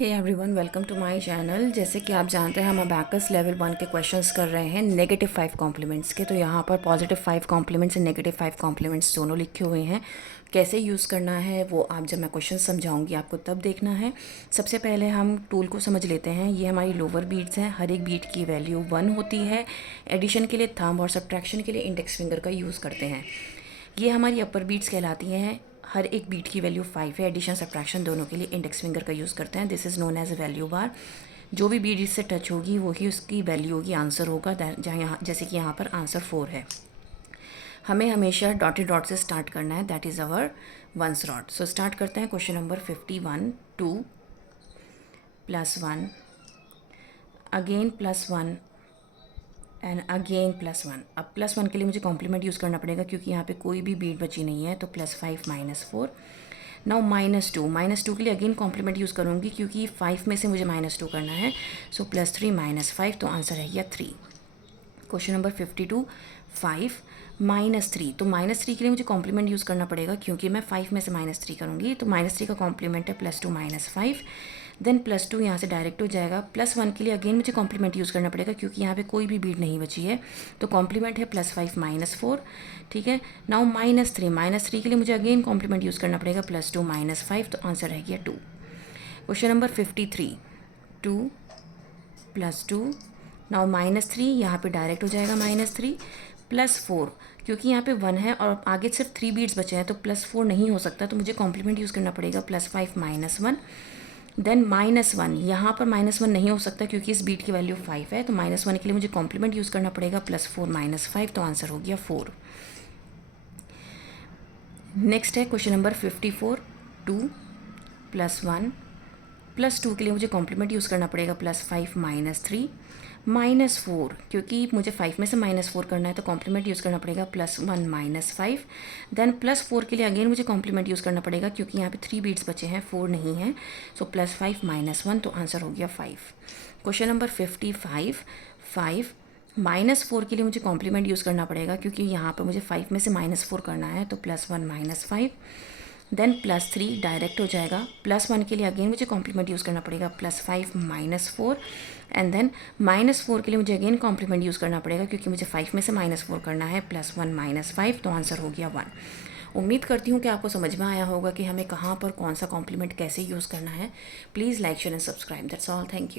Hey everyone, welcome to my channel. जैसे कि आप जानते हैं हम अबैकस लेवल 1 के क्वेश्चंस कर रहे हैं नेगेटिव 5 कॉम्प्लीमेंट्स के। तो यहाँ पर positive 5 compliments and negative 5 compliments दोनों लिखे हुए हैं। कैसे यूज़ करना है वो आप जब मैं क्वेश्चन समझाऊंगी आपको तब देखना है। सबसे पहले हम टूल को समझ लेते हैं। ये हमारी लोअर बीट्स हैं। हर एक बीट की वैल्यू 1 होती है। एडिशन के लिए थंब और सब्ट्रैक्शन के लिए इंडेक्स फिंगर का यूज़ करते हैं। ये हमारी अपर बीट्स कहलाती हैं। हर एक बीट की वैल्यू 5 है। एडिशन सब्ट्रैक्शन दोनों के लिए इंडेक्स फिंगर का यूज़ करते हैं। This is known as a value bar. जो भी बीट इससे टच होगी वही उसकी वैल्यू होगी, आंसर होगा। जहाँ यहाँ जैसे कि यहाँ पर आंसर 4 है। हमें हमेशा डॉटेड डॉट से स्टार्ट करना है, that is our once dot. So start करते हैं। Question number 51, 2 +1 again +1 and again +1। अब +1 के लिए मुझे कॉम्प्लीमेंट यूज़ करना पड़ेगा क्योंकि यहाँ पे कोई भी बीट बची नहीं है। तो +5 -4। नाउ -2 के लिए अगेन कॉम्प्लीमेंट यूज़ करूँगी क्योंकि 5 में से मुझे -2 करना है। सो +3 -5, तो आंसर है गया 3। Question number 52, 5 -3। तो -3 के लिए मुझे कॉम्प्लीमेंट यूज़ करना पड़ेगा क्योंकि मैं 5 में से -3 करूँगी। तो -3 का कॉम्प्लीमेंट है +2 -5। देन +2 यहाँ से डायरेक्ट हो जाएगा। +1 के लिए अगेन मुझे कॉम्प्लीमेंट यूज़ करना पड़ेगा क्योंकि यहाँ पे कोई भी बीट नहीं बची है। तो कॉम्प्लीमेंट है +5 -4। ठीक है। नाउ -3 के लिए मुझे अगेन कॉम्प्लीमेंट यूज़ करना पड़ेगा +2 -5। तो आंसर है गया 2। Question number 53, 2 +2। नाउ -3 यहाँ पे डायरेक्ट हो जाएगा -3 +4। क्योंकि यहाँ पे 1 है और आगे सिर्फ 3 बीट्स बचे हैं तो +4 नहीं हो सकता। तो मुझे कॉम्प्लीमेंट यूज़ करना पड़ेगा +5 -1। देन -1, यहाँ पर -1 नहीं हो सकता क्योंकि इस बीट की वैल्यू 5 है। तो -1 के लिए मुझे कॉम्प्लीमेंट यूज़ करना पड़ेगा +4 -5। तो आंसर हो गया 4। नेक्स्ट है क्वेश्चन नंबर 54, 2 +1 +2 के लिए मुझे कॉम्प्लीमेंट यूज़ करना पड़ेगा +5 -3 -4। क्योंकि मुझे 5 में से -4 करना है तो कॉम्प्लीमेंट यूज़ करना पड़ेगा +1 -5। देन +4 के लिए अगेन मुझे कॉम्प्लीमेंट यूज़ करना पड़ेगा क्योंकि यहाँ पे 3 बीट्स बचे हैं, 4 नहीं है। सो +5 -1, तो आंसर हो गया 5। क्वेश्चन नंबर 55, 5 -4 के लिए मुझे कॉम्प्लीमेंट यूज़ करना पड़ेगा क्योंकि यहाँ पर मुझे 5 में से -4 करना है। तो +1 -5। देन +3 डायरेक्ट हो जाएगा। +1 के लिए अगेन मुझे कॉम्प्लीमेंट यूज़ करना पड़ेगा +5 -4। एंड देन -4 के लिए मुझे अगेन कॉम्प्लीमेंट यूज़ करना पड़ेगा क्योंकि मुझे 5 में से -4 करना है। +1 -5, तो आंसर हो गया 1। उम्मीद करती हूँ कि आपको समझ में आया होगा कि हमें कहाँ पर कौन सा कॉम्प्लीमेंट कैसे यूज़ करना है। Please like share and subscribe. That's all. Thank you.